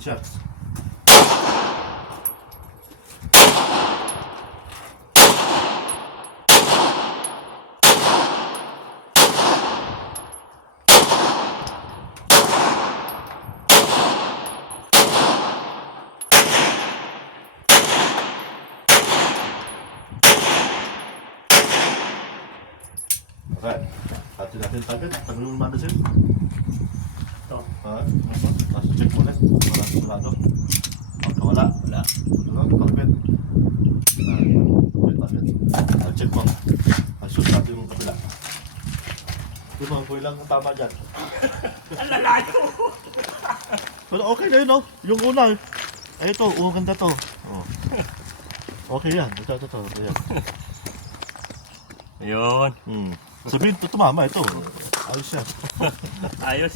shots. Okay, atin natin target. Tagalong naman sir. Ito. Tapos check mo ulit. Para sigurado. Wala. Wala. Target. Target. Check mo. Shoot natin yung kapila. Di ba, kung ilang tama dyan. Ang lalayo! Pero okay na yun, no? Yung una. Ay, ito. Ganda to. Oh. Okay yan. Ito. Yan. Ayun. Sabihin, ito tumama. Ito. Ayos yan. Ayos.